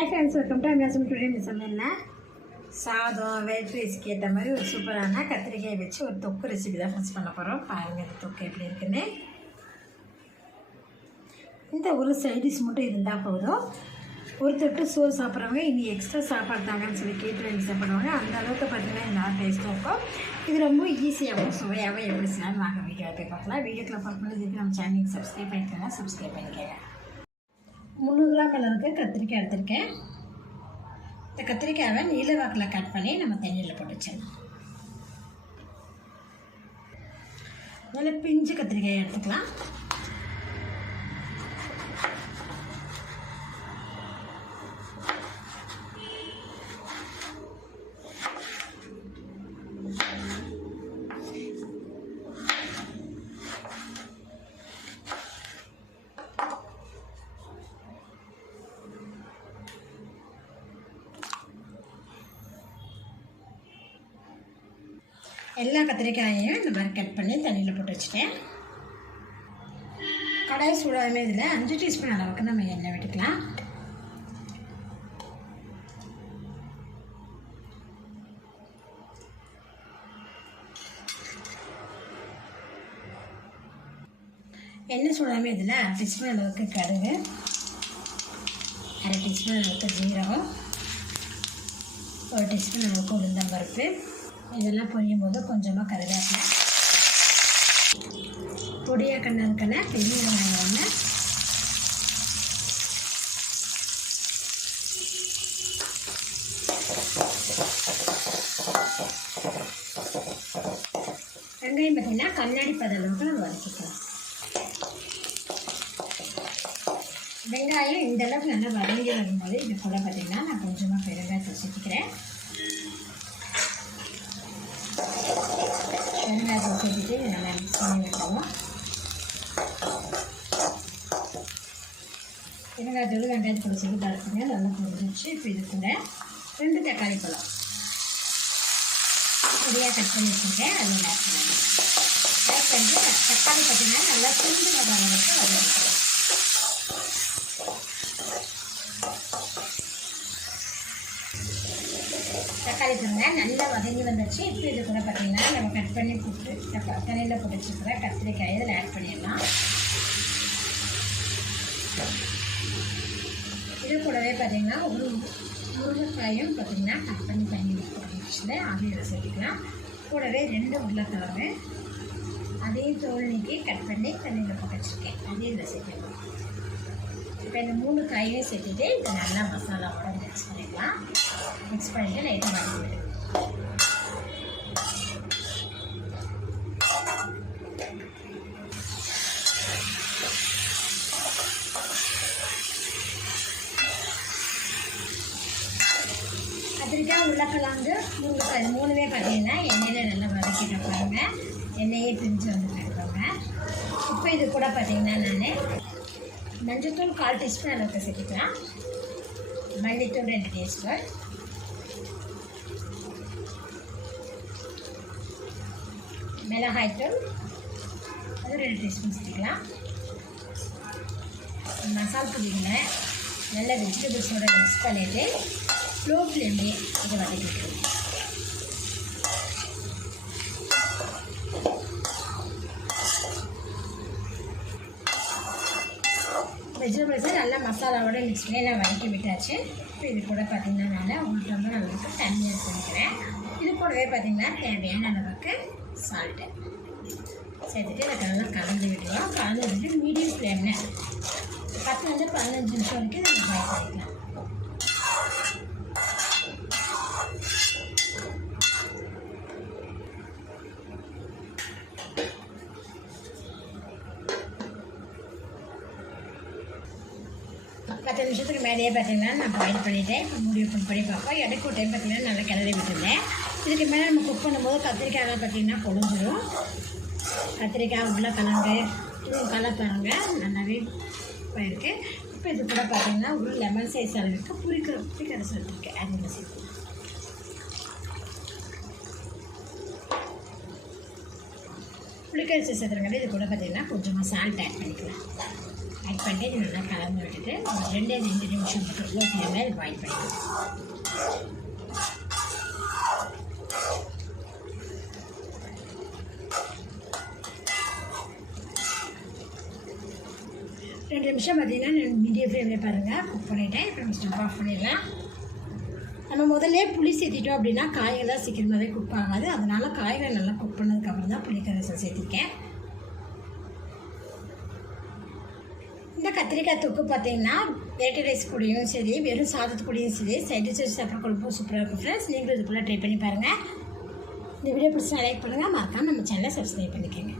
Hi friends welcome to Amazon today சமையலில் சாதம் wait ரைஸ்க்கு ஏற்ற மாதிரி ஒரு சூப்பரான கத்திரிக்காய் வச்சு ஒரு தொக்கு ரெசிபி தான் ஃபஸ்ட் பண்ண போகிறோம் பாருங்கள் இந்த தொக்கு எப்படி இருக்குன்னு. இந்த ஒரு சைடிஷ் மட்டும் இருந்தால் போதும். ஒரு தொட்டு சோறு சாப்பிட்றவங்க இனி எக்ஸ்ட்ரா சாப்பாடு தாங்கன்னு சொல்லி கேட்டு வாங்கி சாப்பிடுவாங்க. அந்த அளவுக்கு பார்த்தீங்கன்னா நல்லா டேஸ்ட்டாக இருக்கும். இது ரொம்ப ஈஸியாகவும் சுவையாகவும் எப்படி செய்யலாம் வாங்க வீடியோ போய் பார்க்கலாம். வீடியோக்கில் பார்க்கும்போது நம்ம சேனலுக்கு சப்ஸ்கிரைப் பண்ணிக்கோங்க. சப்ஸ்கிரைப் பண்ணிக்கோங்க. முந்நூறு கிராம் அளவுக்கு கத்திரிக்காய் எடுத்திருக்கேன். இந்த கத்திரிக்காயை நீல வாக்கில் கட் பண்ணி நம்ம தண்ணியில் போட்டு வச்சிடணும் நல்ல பிஞ்சு கத்திரிக்காய் எடுத்துக்கலாம். எல்லா கத்திரிக்காயையும் இந்த மாதிரி கட் பண்ணி தண்ணியில் போட்டு வச்சுட்டேன். கடாய் சூடாகவே இதில் அஞ்சு டீஸ்பூன் அளவுக்கு நம்ம எண்ணெய் விட்டுக்கலாம். எண்ணெய் சூடாமே இதில் அரை டீஸ்பூன் அளவுக்கு கடுகு அரை டீஸ்பூன் அளவுக்கு ஜீரகம் ஒரு டீஸ்பூன் அளவுக்கு உளுந்தம்பருப்பு இதெல்லாம் பொரியும் போது கொஞ்சமாக கருவேப்பிலை. பொடியாக கண்ணதுக்கான பெரிய வெங்காயம் ஒன்று வெங்காயம் பார்த்திங்கன்னா கண்ணாடி பதளவுக்கு நம்ம வதக்கிக்கலாம் வெங்காயம் இந்த அளவுக்கு நல்லா வதங்கி வரும்போது இது கூட பார்த்தீங்கன்னா நான் கொஞ்சமாக பெருங்காயத்தை சேர்த்துக்கிறேன் வெங்காயத்தை சேர்த்துட்டு இதை நல்லா மிக்ஸ் பண்ணி விட்டுருவோம் வெங்காயத்தோடு வெங்காயத்தோட சேர்த்து தடுத்துங்க நல்லா புரிஞ்சிச்சு இப்போ இது கூட ரெண்டு தக்காளி பழம். பொடியாக கட் பண்ணி வச்சுருக்கேன். அதில் ஆட் பண்ணணும் ஆட் பண்ணிட்டு தக்காளி பார்த்திங்கன்னா நல்லா துண்டு வர அளவுக்கு வதக்கிக்கலாம். தக்காளி பாருங்க நல்லா வதங்கி வந்துச்சு இப்போ இது கூட பார்த்தீங்கன்னா நம்ம கட் பண்ணி போட்டு தக்கா தண்ணியில் போட்டு கத்திரிக்காய் இதில் ஆட் பண்ணிடலாம். இது கூடவே பார்த்தீங்கன்னா ஒரு முருங்கைக்காயும் பார்த்தீங்கன்னா கட் பண்ணி தண்ணி போட்டு வச்சுட்டு அதையும் சேர்த்துக்கலாம். கூடவே ரெண்டு உருளைக்கிழங்கு. அதையும் தோல் நீக்கி கட் பண்ணி தண்ணியில் போட்டு வச்சுருக்கேன். அதையும் இதில் சேர்த்துக்கலாம். இப்போ இந்த மூணு காயையும் சேர்த்துட்டு இதை நல்லா மசாலாவோட மிக்ஸ் பண்ணிடலாம் மிக்ஸ் பண்ணிவிட்டு லைட்டாக வதக்கி கத்திரிக்காய் உருளைக்கிழங்கு முருங்கைக்காய் இது மூணுமே பார்த்தீங்கன்னா எண்ணெயில் நல்லா வதக்கிட்டு பாருங்க எண்ணெயே பிரிஞ்சு வந்து பாருங்க இப்போ இது கூட பார்த்தீங்கன்னா நான் மஞ்சத்தூள் கால் டீஸ்பூன் அளவுக்கு சேர்த்துக்கலாம். மல்லித்தூள் ரெண்டு டீஸ்பூன் மிளகாய்த்தூள் அது ரெண்டு டீஸ்பூன் சேர்த்துக்கலாம். மசால் பொடிகளை நல்ல வெஜிடபிள்ஸோட மிக்ஸ் பண்ணிவிட்டு ஸ்லோ ஃப்ளேம்லேயே இதை வதக்கிட்டு வெஜிடபிள்ஸை நல்லா மசாலாவோட மிக்ஸ் நான் வதக்கி விட்டாச்சு. இப்போ இது கூட பார்த்திங்கன்னா நல்லா உங்களுக்கு ரொம்ப அளவுக்கு தண்ணி ஆட் இது கூடவே பார்த்திங்கன்னா தேவையான அளவுக்கு சால்ட்டு சேர்த்துட்டு இதை நல்லா கலந்து விட்டுருவோம் கலந்து விட்டுட்டு மீடியம் ஃப்ளேமில் பத்துலேருந்து பதினஞ்சு நிமிஷம் வரைக்கும் நம்ம ஃப்ரை பண்ணிக்கலாம். பத்து நிமிஷத்துக்கு மேலேயே பார்த்தீங்கன்னா நான் பாயில் பண்ணிவிட்டேன் இப்போ மூடி ஓப்பன் பண்ணி பார்ப்போம். இடைக்கு ஒரு டைம் பார்த்தீங்கன்னா நல்லா கிளறி விட்டுருந்தேன் இதுக்கு மேலே நம்ம குக் பண்ணும்போது கத்திரிக்காயெல்லாம் பார்த்தீங்கன்னா பொழிஞ்சிடும் கத்திரிக்காய் உருளைக்கிழங்கு இதுவும் கலர் நல்லாவே போயிருக்கு. இப்போ இது கூட பார்த்தீங்கன்னா ஒரு லெமன் சைஸ் அளவுக்கு புளிக்கிற புளிக்கரை சொல்லியிருக்கேன் அதில் சேர்த்து புளிக்கரிசி சேர்த்துறங்காட்டி இது கூட பார்த்தீங்கன்னா கொஞ்சமாக சால்ட் ஆட் பண்ணிக்கலாம். ஆட் பண்ணிட்டு இது நல்லா கலந்து விட்டுட்டு ஒரு ரெண்டே ரெண்டு நிமிஷம் மட்டும் லோ ஃப்ளேமில் இது பாயில் பண்ணிக்கலாம். ரெண்டு நிமிஷம் பார்த்தீங்கன்னா மீடியம் ஃப்ளேமில் பாருங்கள் குக் பண்ணிவிட்டேன் இப்போ நம்ம ஸ்டவ் ஆஃப் பண்ணிடலாம். நம்ம முதல்ல புளி சேர்த்திட்டோம் அப்படின்னா காய்கறிலாம் சீக்கிரமாகவே குக் ஆகாது அதனால் காய்கறி நல்லா குக் பண்ணதுக்கப்புறம் தான் புளி கரைசல் சேர்த்திக்கேன் இந்த கத்திரிக்காய் தொக்கு பார்த்தீங்கன்னா வெரைட்டி ரைஸ் கூடயும் சரி வெறும் சாதத்து கூடயும் சரி சைட் டிஷ் சாப்பிட கொடுப்போம். சூப்பராக இருக்கும் ஃப்ரெண்ட்ஸ் நீங்களும் இது போல் ட்ரை பண்ணி பாருங்கள் இந்த வீடியோ பிடிச்சா லைக் பண்ணுங்கள் மறக்காமல் நம்ம சேனலை சப்ஸ்கிரைப் பண்ணிக்கோங்க.